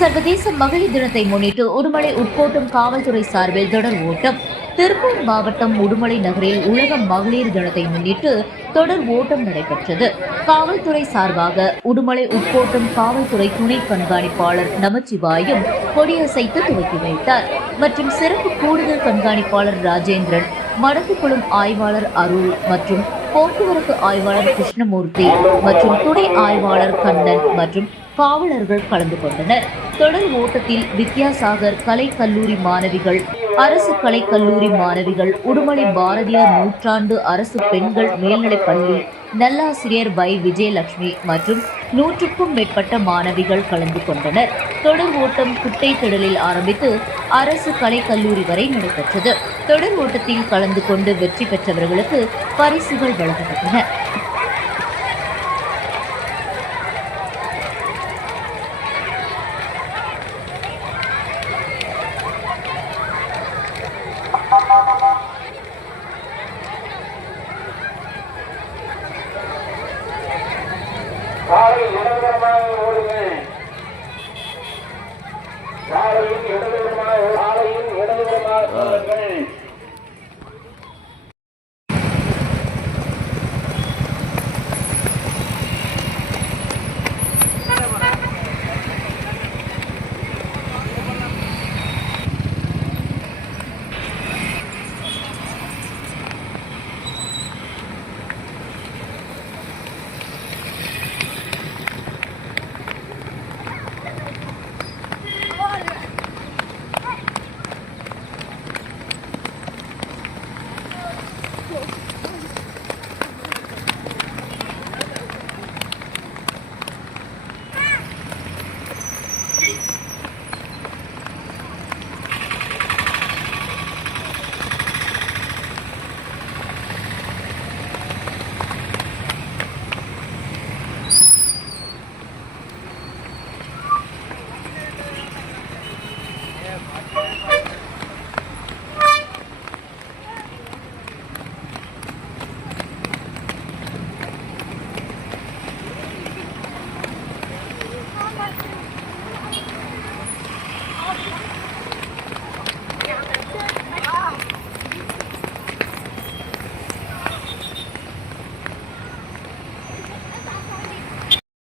சர்வதேச மகளிர் தினத்தை முன்னிட்டு உடுமலை உட்கோட்டம் காவல்துறை சார்பில் தொடர் ஓட்டம். திருப்பூர் மாவட்டம் உடுமலை நகரில் உலக மகளிர் தினத்தை முன்னிட்டு தொடர் ஓட்டம் நடைபெற்றது. காவல்துறை சார்பாக உடுமலை உட்கோட்டம் காவல்துறை துணை கண்காணிப்பாளர் நமச்சிவாயம் கொடியசைத்து துவக்கி வைத்தார். மற்றும் சிறப்பு கூடுதல் கண்காணிப்பாளர் ராஜேந்திரன், மடத்துக்குளம் ஆய்வாளர் அருள் மற்றும் போக்குவரத்து ஆய்வாளர் கிருஷ்ணமூர்த்தி மற்றும் துணை ஆய்வாளர் கண்ணன் மற்றும் காவலர்கள் கலந்து கொண்டனர். தொடர் ஓட்டத்தில் வித்யாசாகர் கலை கல்லூரி மாணவிகள், அரசு கலை கல்லூரி மாணவிகள், உடுமலை பாரதியார் நூற்றாண்டு அரசு பெண்கள் மேல்நிலைப் பள்ளி நல்லாசிரியர் வை விஜயலட்சுமி மற்றும் 100க்கும் மேற்பட்ட மாணவிகள் கலந்து கொண்டனர். தொடர் ஓட்டம் குட்டை திடலில் ஆரம்பித்து அரசு கலை கல்லூரி வரை நடைபெற்றது. தொடர் ஓட்டத்தில் கலந்து கொண்டு வெற்றி பெற்றவர்களுக்கு பரிசுகள் வழங்கப்பட்டன.